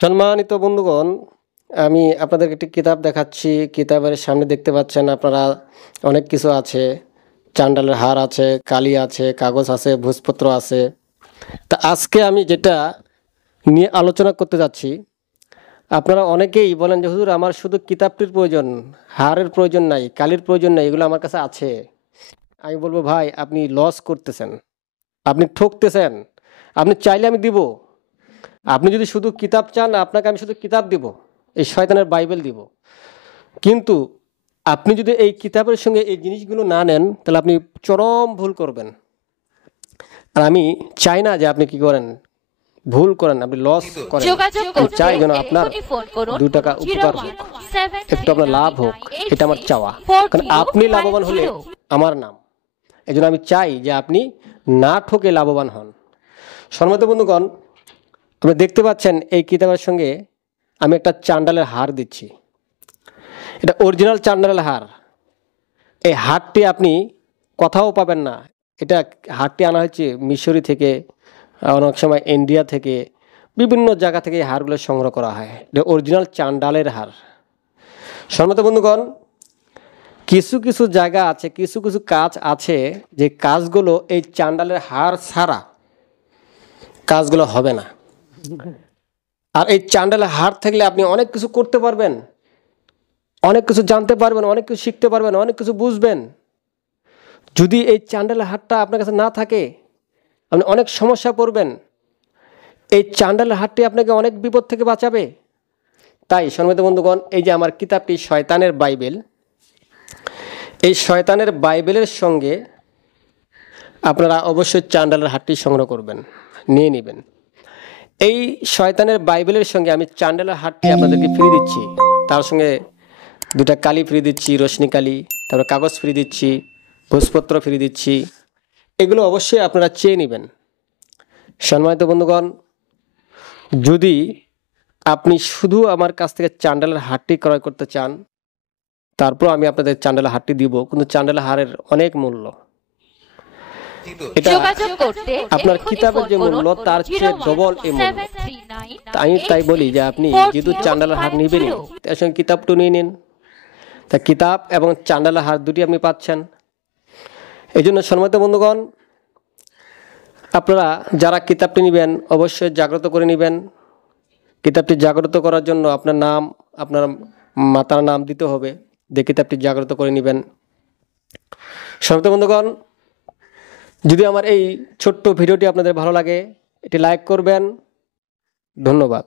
সম্মানিত বন্ধুগণ, আমি আপনাদেরকে একটি কিতাব দেখাচ্ছি। কিতাবের সামনে দেখতে পাচ্ছেন আপনারা অনেক কিছু আছে। চান্ডালের হার আছে, কালি আছে, কাগজ আছে, ভোজপত্র আছে। তা আজকে আমি যেটা নিয়ে আলোচনা করতে যাচ্ছি, আপনারা অনেকেই বলেন যে হুজুর আমার শুধু কিতাবটির প্রয়োজন, হারের প্রয়োজন নাই, কালির প্রয়োজন নাই, এগুলো আমার কাছে আছে। আমি বলবো ভাই আপনি লস করতেছেন, আপনি ঠকতেছেন। আপনি চাইলে আমি দিব, আপনি যদি শুধু কিতাব চান আপনাকে আমি শুধু কিতাব দিব, এই শয়তানের বাইবেল দিব। কিন্তু আপনি যদি এই কিতাবের সঙ্গে এই জিনিসগুলো না নেন তাহলে আপনি চরম ভুল করবেন। আর আমি চাই না যে আপনি কি করেন, ভুল করেন, আপনি লস করেন। আমি চাই যেন আপনার 2 টাকা উপকার হোক, একটু আপনার লাভ হোক, এটা আমার চাওয়া। কারণ আপনি লাভবান হলে আমার নাম। এই জন্য আমি চাই যে আপনি না ঠকে লাভবান হন। সম্মানিত বন্ধুগণ, আপনি দেখতে পাচ্ছেন এই কিতাবের সঙ্গে আমি একটা চান্ডালের হার দিচ্ছি। এটা অরিজিনাল চান্ডালের হার। এই হারটি আপনি কোথাও পাবেন না। এটা হারটি আনা হয়েছে মিশরি থেকে, অনেক সময় ইন্ডিয়া থেকে, বিভিন্ন জায়গা থেকে এই হারগুলো সংগ্রহ করা হয়। এটা অরিজিনাল চান্ডালের হার। সম্মানিত বন্ধুগণ, কিছু কিছু জায়গা আছে, কিছু কিছু কাজ আছে যে কাজগুলো এই চান্ডালের হার ছাড়া কাজগুলো হবে না। আর এই চান্ডালের হার থাকলে আপনি অনেক কিছু করতে পারবেন, অনেক কিছু জানতে পারবেন, অনেক কিছু শিখতে পারবেন, অনেক কিছু বুঝবেন। যদি এই চান্ডালের হারটা আপনার কাছে না থাকে আপনি অনেক সমস্যা পড়বেন। এই চান্ডালের হারটি আপনাকে অনেক বিপদ থেকে বাঁচাবে। তাই সম্মানিত বন্ধুগণ, এই যে আমার কিতাবটি শয়তানের বাইবেল, এই শয়তানের বাইবেলের সঙ্গে আপনারা অবশ্যই চান্ডালের হারটি সংগ্রহ করবেন, নিয়ে নেবেন। এই শয়তানের বাইবেলের সঙ্গে আমি চান্ডালের হারটি আপনাদেরকে ফ্রি দিচ্ছি। তার সঙ্গে 2টা কালি ফ্রি দিচ্ছি, রশ্মি কালি, তারপর কাগজ ফ্রি দিচ্ছি, ভোজপত্র ফ্রি দিচ্ছি। এগুলো অবশ্যই আপনারা চেয়ে নেবেন। সম্মানিত বন্ধুগণ, যদি আপনি শুধু আমার কাছ থেকে চান্ডালের হারটি ক্রয় করতে চান, তারপর আমি আপনাদের চান্ডালের হারটি দিব, কিন্তু চান্ডালের হারের অনেক মূল্য। এটা আপনার কিতাবের যে মূল্য তার চেয়ে ডবল এই মূল্য। আমি তাই বলি যে আপনি যেহেতু চান্ডালের হার নেবেনই, তার সঙ্গে কিতাবটা নিয়ে নিন। তা কিতাব এবং চান্ডালের হার দুটি আপনি পাচ্ছেন। এই জন্য সম্মানিত বন্ধুগণ, আপনারা যারা কিতাবটি নেবেন অবশ্যই জাগ্রত করে নেবেন। কিতাবটি জাগ্রত করার জন্য আপনার নাম, আপনার মাতার নাম দিতে হবে, দিয়ে কিতাবটি জাগ্রত করে নেবেন। সম্মানিত বন্ধুগণ, যদি আমার এই ছোট্ট ভিডিওটি আপনাদের ভালো লাগে এটি লাইক করবেন। ধন্যবাদ।